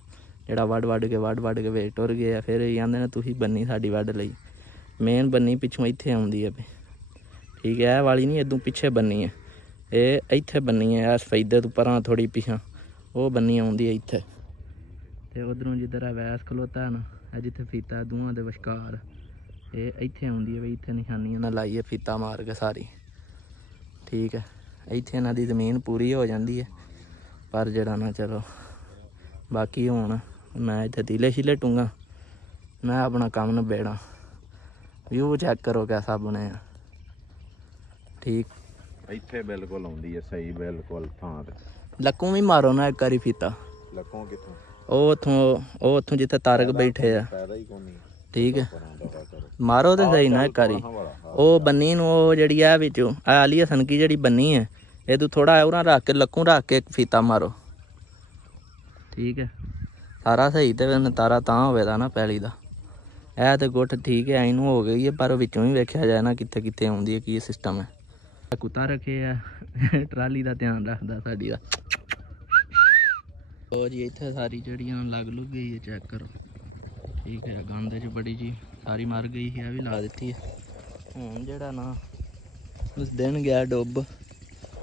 ਜਿਹੜਾ ਵੱਢ ਕੇ ਵੇਚ ਟੁਰ ਗਏ ਆ। ਫਿਰ ਇਹ ਕਹਿੰਦੇ ਨੇ ਤੁਸੀਂ ਬੰਨੀ ਸਾਡੀ ਵੱਢ ਲਈ। ਮੇਨ ਬੰਨੀ ਪਿੱਛੋਂ ਇੱਥੇ ਆਉਂਦੀ ਹੈ ਵੀ, ਠੀਕ ਹੈ। ਇਹ ਵਾਲੀ ਨਹੀਂ, ਇੱਦੋਂ ਪਿੱਛੇ ਬੰਨੀ ਹੈ, ਇਹ ਇੱਥੇ ਬੰਨੀ ਹੈ। ਇਸ ਫਾਇਦੇ ਤੋਂ ਪਰਾਂ ਥੋੜ੍ਹੀ ਪਿਛਾਂ ਉਹ ਬੰਨੀ ਆਉਂਦੀ ਹੈ ਇੱਥੇ। ਅਤੇ ਉੱਧਰੋਂ ਜਿੱਧਰ ਆ ਵੈਸ ਖਲੋਤਾ ਨਾ, ਇਹ ਜਿੱਥੇ ਫੀਤਾ ਦੋਵਾਂ ਦੇ ਵਿਚਕਾਰ, ਇਹ ਇੱਥੇ ਆਉਂਦੀ ਹੈ ਵੀ। ਇੱਥੇ ਨਿਸ਼ਾਨੀਆਂ ਨਾਲ ਲਾਈਏ ਫੀਤਾ ਮਾਰ ਕੇ ਸਾਰੀ, ਠੀਕ ਹੈ। ਇੱਥੇ ਇਹਨਾਂ ਦੀ ਜ਼ਮੀਨ ਪੂਰੀ ਹੋ ਜਾਂਦੀ ਹੈ। ਪਰ ਜਿਹੜਾ ਨਾ ਚਲੋ ਬਾਕੀ ਹੁਣ ਮੈਂ ਇੱਥੇ ਤੀਲੇ ਛੀਲੇ ਟੂੰਗਾ, ਮੈਂ ਆਪਣਾ ਕੰਮ ਨਿਬੇੜਾਂ। ਵਿਊ ਚੈੱਕ ਕਰੋ ਕੈਸਾ ਬਣਿਆ, ਠੀਕ। ਇੱਥੇ ਬਿਲਕੁਲ ਆਉਂਦੀ ਹੈ ਸਹੀ, ਬਿਲਕੁਲ ਥਾਂ ਤੇ। ਲੱਕੂ ਵੀ ਮਾਰੋ ਨਾ ਇੱਕ ਵਾਰੀ ਫੀਤਾ। ਲੱਕੋਂ ਕਿੱਥੋਂ? ਉਹ ਉੱਥੋਂ ਜਿੱਥੇ ਤਾਰਕ ਬੈਠੇ ਆ, ਫਾਇਦਾ ਹੀ ਕੋਈ ਨਹੀਂ, ਠੀਕ ਹੈ। ਮਾਰੋ ਤੇ ਸਹੀ ਨਾ ਇੱਕ ਵਾਰੀ। ਉਹ ਬੰਨੀ ਨੂੰ ਉਹ ਜਿਹੜੀ ਆ ਵਿੱਚੋਂ ਆਲੀ ਹਸਨ ਕੀ ਜਿਹੜੀ ਬੰਨੀ ਹੈ, ਇਹ ਤੂੰ ਥੋੜਾ ਉਹਨਾਂ ਰੱਖ ਕੇ ਲੱਕੂ ਰੱਖ ਕੇ ਫੀਤਾ ਮਾਰੋ, ਠੀਕ ਹੈ। ਸਾਰਾ ਸਹੀ ਤੇ ਨਤਾਰਾ ਤਾਂ ਹੋਵੇਗਾ ਨਾ ਪੈਲੀ ਦਾ। ਇਹ ਤੇ ਗੁੱਠ ਠੀਕ ਹੈ, ਇਹਨੂੰ ਹੋ ਗਈ ਹੈ, ਪਰ ਵਿੱਚੋਂ ਹੀ ਵੇਖਿਆ ਜਾਏ ਨਾ ਕਿੱਥੇ ਕਿੱਥੇ ਆਉਂਦੀ ਹੈ, ਕੀ ਸਿਸਟਮ ਹੈ। ਕੁੱਤਾ ਰੱਖੇ ਆ, ਟਰਾਲੀ ਦਾ ਧਿਆਨ ਰੱਖਦਾ ਸਾਡੀ ਦਾ। ਉਹ ਜੀ ਇੱਥੇ ਸਾਰੀ ਜਿਹੜੀਆਂ ਲੱਗ ਲੁੱਗ ਗਈ ਹੈ, ਚੈੱਕ ਕਰੋ, ਠੀਕ ਹੈ। ਗੰਦ 'ਚ ਬੜੀ ਜੀ ਸਾਰੀ ਮਰ ਗਈ ਸੀ, ਇਹ ਵੀ ਲਾ ਦਿੱਤੀ ਹੈ। ਹੁਣ ਜਿਹੜਾ ਨਾ ਉਸ ਦਿਨ ਗਿਆ ਡੁੱਬ,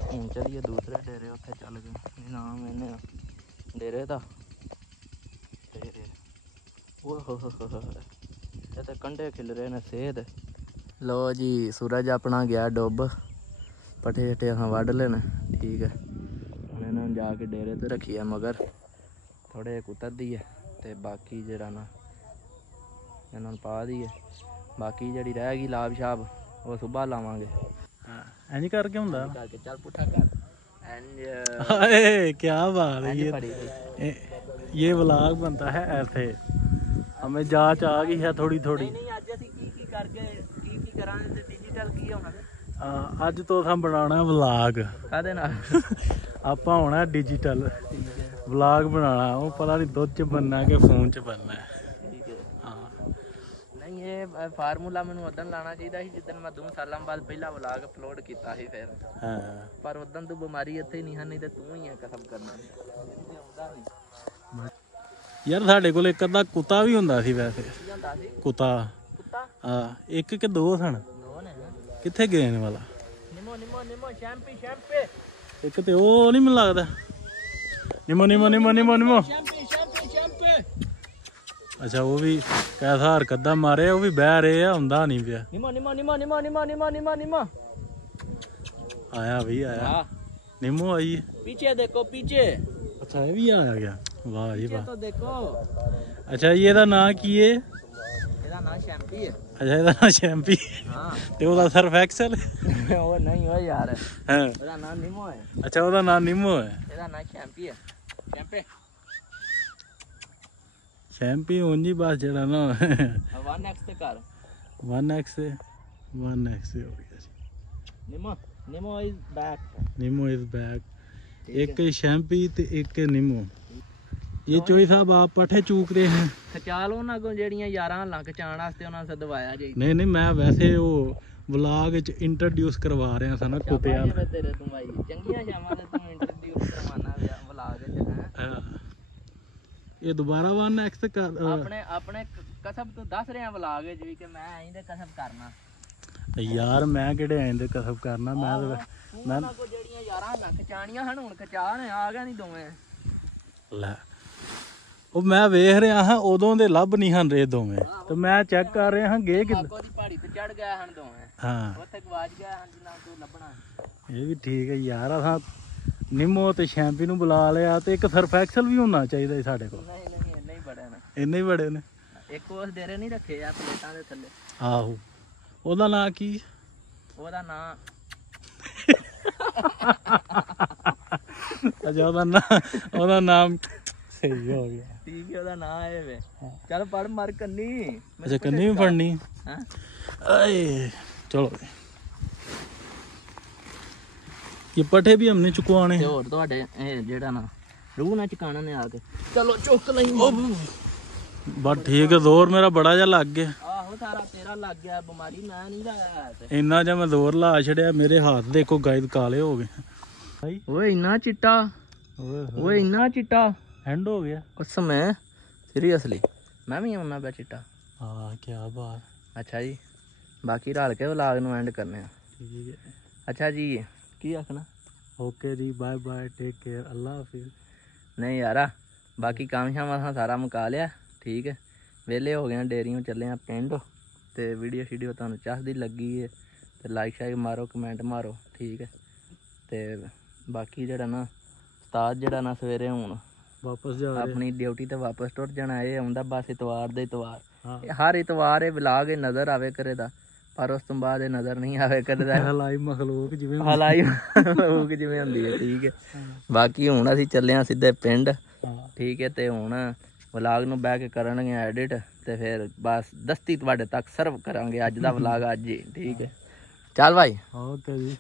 ਹੁਣ ਚਲੀਏ ਦੂਸਰੇ ਡੇਰੇ, ਉੱਥੇ ਚੱਲ ਗਏ। ਨਾਮ ਇਹਨੇ ਡੇਰੇ ਦਾ ਤੇ ਇਹ ਤਾਂ ਕੰਢੇ ਖਿਲ ਰਹੇ ਨੇ ਸੇਧ। ਲੋ ਜੀ ਸੂਰਜ ਆਪਣਾ ਗਿਆ ਡੁੱਬ, ਪੱਠੇ ਛੱਠੇ ਹਾਂ ਵੱਢ ਲੈਣ, ਠੀਕ ਹੈ। ਹੁਣ ਇਹਨਾਂ ਨੂੰ ਜਾ ਕੇ ਡੇਰੇ 'ਤੇ ਰੱਖੀ ਆ ਮਗਰ ਥੋੜ੍ਹੇ ਜਿਹੇ ਕੁੱਤਰ ਦੀ ਹੈ, ਅਤੇ ਬਾਕੀ ਜਿਹੜਾ ਨਾ ਇਹਨਾਂ ਨੂੰ ਪਾ ਦਈਏ। ਬਾਕੀ ਜਿਹੜੀ ਰਹਿ ਗਈ ਲਾਭ ਛਾਪ ਉਹ ਸੁਬਾਹ ਲਾਵਾਂਗੇ। ਇੰਝ ਕਰਕੇ ਹੁੰਦਾ ਕਰਕੇ ਚੱਲ ਪੁੱਠਾ ਕਰ। हाय क्या बात है, ये व्लॉग बनता है ऐसे। हमें जांच आ गई है थोड़ी थोड़ी। ਅੱਜ ਤੋਂ ਅਸੀਂ ਬਣਾਉਣਾ ਵਲੌਗ। ਕਾਹਦੇ ਨਾਲ? ਆਪਾਂ ਹੋਣਾ ਡਿਜੀਟਲ ਵਲੌਗ ਬਣਾਉਣਾ। ਉਹ ਪਤਾ ਨਹੀਂ ਦੁੱਧ 'ਚ ਬਣਨਾ ਕਿ ਫੋਨ 'ਚ ਬਣਨਾ। ਨਹੀਂ ਇਹ ਫਾਰਮੂਲਾ ਮੈਨੂੰ ਉਦੋਂ ਲਾਉਣਾ ਚਾਹੀਦਾ ਸੀ ਜਿੱਦਣ ਮੈਂ 2 ਸਾਲਾਂ ਬਾਅਦ ਪਹਿਲਾ ਵਲੌਗ ਅਪਲੋਡ ਕੀਤਾ ਸੀ ਫਿਰ। ਪਰ ਉਦੋਂ ਤੋਂ ਬਿਮਾਰੀ ਇੱਥੇ ਹੀ ਨਹੀਂ ਹਨ, ਨਹੀਂ ਤੇ ਤੂੰ ਹੀ ਆ ਕਸਮ ਕਰਨਾ। ਯਾਰ ਸਾਡੇ ਕੋਲ ਇੱਕ ਅੱਧਾ ਕੁੱਤਾ ਵੀ ਹੁੰਦਾ ਸੀ ਵੈਸੇ। ਕੁੱਤਾ ਹਾਂ, ਇੱਕ ਕਿ 2 ਸਨ। ਕਿੱਥੇ ਗਏ ਨੇ ਵਾਲਾ? ਇੱਕ ਤੇ ਉਹ ਨਹੀਂ ਮੈਨੂੰ ਲੱਗਦਾ। ਨਿਮੋ ਅੱਛਾ, ਉਹ ਵੀ ਕੈਸਾ ਹਰਕਤ ਦਾ ਮਾਰੇ, ਉਹ ਵੀ ਬਹਿ ਰਹੇ ਆ, ਹੁੰਦਾ ਨਹੀਂ ਪਿਆ। ਆਇਆ ਵੀ ਆਇਆ, ਨਿੰਮੋ ਆਈ ਹੈ। पीछे देखो पीछे। ਅੱਛਾ ਇਹ ਵੀ ਆ ਗਿਆ, ਵਾਹ ਜੀ ਵਾਹ। तो देखो ਅੱਛਾ ਜੀ ਇਹਦਾ ਨਾਂ ਕੀ ਹੈ? ਇਹਦਾ ਨਾਂ ਸ਼ੈਂਪੀ ਹੈ। ਅੱਛਾ ਇਹਦਾ ਨਾਂ ਸ਼ੈਂਪੀ। ਹਾਂ ਤੇ ਉਹਦਾ ਸਰਫ ਐਕਸਲ? ਉਹ ਨਹੀਂ ਹੋ ਯਾਰ, ਹਾਂ ਉਹਦਾ ਨਾਂ ਨਿੰਮੋ ਹੈ। ਅੱਛਾ ਉਹਦਾ ਨਾਂ ਨਿੰਮੋ ਹੈ, ਇਹਦਾ ਨਾਂ ਸ਼ੈਂਪੀ ਹੈ। ਸ਼ੈਂਪੇ ਸ਼ੈਂਪੀ ਉਂਝ ਬਸ ਜਿਹੜਾ ਨਾ 1x ਤੇ ਕਰ 1x ਹੋ ਗਿਆ ਜੀ। Nimmo is back. Nimmo is back. एक शैम्पी ते एक निमो। ये चोई साहब आप पठे चूक रहे हैं? ਖਚਾਲ ਉਹਨਾਂ ਕੋਲ ਜਿਹੜੀਆਂ ਯਾਰਾਂ ਹੱਲਾਂ ਖਚਾਣ ਵਾਸਤੇ ਉਹਨਾਂ ਸਦਵਾਇਆ ਜੀ। नहीं मैं वैसे वो व्लॉग च इंट्रोड्यूस करवा रहा था ना कुत्तियां। ਤੇਰੇ ਤੋਂ ਭਾਈ ਚੰਗੀਆਂ ਸ਼ਾਮਾਂ ਤੇ ਤੂੰ ਇੰਟਰੋਡਿਊਸ ਕਰਵਾਉਣਾ ਵਲੌਗ ਚ ਹੈ। ਇਹ ਦੁਬਾਰਾ 1x ਤੇ ਆਪਣੇ ਕਸਬ ਤੋਂ ਦੱਸ ਰਿਹਾ ਵਲੌਗ ਵਿੱਚ ਵੀ ਕਿ ਮੈਂ ਇਹਦੇ ਕਸਬ ਕਰਨਾ। ਯਾਰ ਮੈਂ ਕਿਹੜੇ ਆਂਦੇ ਕਸਬ ਕਰਨਾ। ਮੈਂ ਕੋ ਜਿਹੜੀਆਂ ਯਾਰਾਂ ਨਾ ਖਚਾਣੀਆਂ ਹਨ ਹੁਣ ਖਚਾ ਨੇ ਆ ਗਿਆ ਨਹੀਂ ਦੋਵੇਂ। ਲੈ ਉਹ ਮੈਂ ਵੇਖ ਰਿਹਾ ਹਾਂ ਉਦੋਂ ਦੇ ਲੱਭ ਨਹੀਂ ਹਨ ਰੇ ਦੋਵੇਂ, ਤੇ ਮੈਂ ਚੈੱਕ ਕਰ ਰਿਹਾ ਹਾਂ ਗਏ ਕਿ ਪਹਾੜੀ ਤੇ ਚੜ ਗਿਆ ਹਨ ਦੋਵੇਂ। ਹਾਂ ਉੱਥੇ ਗਵਾਚ ਗਿਆ ਹਨ ਜਿੰਨਾ ਤੋਂ ਲੱਭਣਾ। ਇਹ ਵੀ ਠੀਕ ਹੈ ਯਾਰ। ਅਸਾਂ ਨਿੰਮੋ ਤੇ ਸ਼ੈਂਪੀ ਨੂੰ ਬੁਲਾ ਲਿਆ, ਤੇ ਇੱਕ ਸਰਫ ਐਕਸਲ ਵੀ ਹੋਣਾ ਚਾਹੀਦਾ ਸੀ ਸਾਡੇ ਕੋਲ। ਨਹੀਂ ਇੰਨੇ ਹੀ ਬੜੇ ਨੇ। ਇੰਨੇ ਹੀ ਬੜੇ ਨੇ। ਇੱਕ ਉਸ ਡੇਰੇ ਨਹੀਂ ਰੱਖੇ ਆ ਪਲੇਟਾਂ ਦੇ ਥੱਲੇ। ਆਹੋ ਉਹਦਾ ਨਾਂ ਕੀ? ਉਹਦਾ ਨਾਂ ਅੱਛਾ ਉਹਦਾ ਨਾਮ ਸਹੀ ਹੋ ਗਿਆ, ਠੀਕ ਹੈ। ਉਹਦਾ ਨਾਂ ਇਹ ਵੇ। ਚੱਲ ਪੜ ਮਰ ਕੰਨੀ। ਅੱਛਾ ਕੰਨੀ ਵੀ ਫੜਨੀ ਹੈ। आए चलो ये पट्ठे भी हमने चुकवाने हैं और ਤੁਹਾਡੇ ਇਹ ਜਿਹੜਾ ਨਾ ਰੂਹ ਨਾ ਚਕਾਣਾ ਨੇ ਆ ਕੇ। ਚਲੋ ਚੁੱਕ ਲਈ। ਬਸ ਠੀਕ ਹੈ। ਜ਼ੋਰ ਮੇਰਾ ਬੜਾ ਜਿਹਾ ਲੱਗ ਗਿਆ। ਆਹੋ ਸਾਰਾ ਤੇਰਾ ਲੱਗ ਗਿਆ, ਬਿਮਾਰੀ ਮੈਂ ਨਹੀਂ ਲਾਇਆ ਤੇ ਇੰਨਾ ਜਿਹਾ ਮੈਂ ਜ਼ੋਰ ਲਾ ਛੜਿਆ। ਮੇਰੇ ਹੱਥ ਦੇਖੋ ਗਾਇਦ ਕਾਲੇ ਹੋ ਗਏ। ਓਏ ਇੰਨਾ ਚਿੱਟਾ, ਓਏ ਇੰਨਾ ਚਿੱਟਾ ਐਂਡ ਹੋ ਗਿਆ। ਕਸਮ ਹੈ ਸੀਰੀਅਸਲੀ ਮੈਂ ਵੀ ਆਉਣਾ ਪਿਆ ਚਿੱਟਾ। ਹਾਂ ਕੀ ਬਾਤ। ਅੱਛਾ ਜੀ, ਬਾਕੀ ਰਲ ਕੇ ਵਲਾਗ ਨੂੰ ਐਂਡ ਕਰਨੇ ਆ। ਠੀਕ ਹੈ। ਅੱਛਾ ਜੀ, ਕੀ ਆਖਣਾ? ਓਕੇ ਜੀ, ਬਾਏ ਬਾਏ, ਟੇਕ ਕੇਅਰ, ਅੱਲਾ ਹਾਫਿਜ਼। ਨਹੀਂ ਯਾਰਾ, ਬਾਕੀ ਕੰਮ ਸ਼ਾਮ ਅਸਾਂ ਸਾਰਾ ਮੁਕਾ ਲਿਆ। ਠੀਕ ਹੈ, ਵਿਹਲੇ ਹੋ ਗਏ ਆ, ਡੇਅਰੀਆਂ ਚੱਲੇ ਆ ਪਿੰਡ। ਤੇ ਵੀਡੀਓ ਸ਼ੀਡੀਓ ਤੁਹਾਨੂੰ ਚਾਹੀਦੀ ਲੱਗੀ ਹੈ ਤੇ ਲਾਈਕ ਸ਼ਾਈਕ ਮਾਰੋ, ਕਮੈਂਟ ਮਾਰੋ। ਠੀਕ ਹੈ, ਤੇ ਬਾਕੀ ਜਿਹੜਾ ਨਾ ਉਸਤਾਦ ਜਿਹੜਾ ਨਾ ਸਵੇਰੇ ਹੁਣ ਵਾਪਸ ਜਾ ਆਪਣੀ ਡਿਊਟੀ ਤੇ ਵਾਪਸ ਟੁੱਟ ਜਾਣਾ। ਇਹ ਆਉਂਦਾ ਬਸ ਇਤਵਾਰ ਦੇ ਇਤਵਾਰ। ਹਾਂ। ਹਰ ਇਤਵਾਰ ਇਹ ਵਲਾਗ ਇਹ ਨਜ਼ਰ ਆਵੇ ਕਰੇ ਦਾ, ਪਰ ਉਸ ਤੋਂ ਬਾਅਦ ਇਹ ਨਜ਼ਰ ਨਹੀਂ ਆਵੇ ਕਰਦਾ। ਹਲਾਈ ਮਖਲੂਕ ਜਿਵੇਂ ਹਲਾਈ ਮਖਲੂਕ ਜਿਵੇਂ ਹੁੰਦੀ ਹੈ। ਠੀਕ ਹੈ, ਬਾਕੀ ਹੁਣ ਅਸੀਂ ਚੱਲੇ ਹਾਂ ਸਿੱਧੇ ਪਿੰਡ। ਠੀਕ ਹੈ, ਤੇ ਹੁਣ ਵਲਾਗ ਨੂੰ ਬਹਿ ਕੇ ਕਰਨਗੇ ਐਡਿਟ ਤੇ ਫਿਰ ਬਸ ਦਸਤੀ ਤੁਹਾਡੇ ਤੱਕ ਸਰਵ ਕਰਾਂਗੇ ਅੱਜ ਦਾ ਵਲਾਗ ਅੱਜ ਹੀ। ਠੀਕ ਹੈ, ਚੱਲ ਭਾਈ। ਓਕੇ ਜੀ।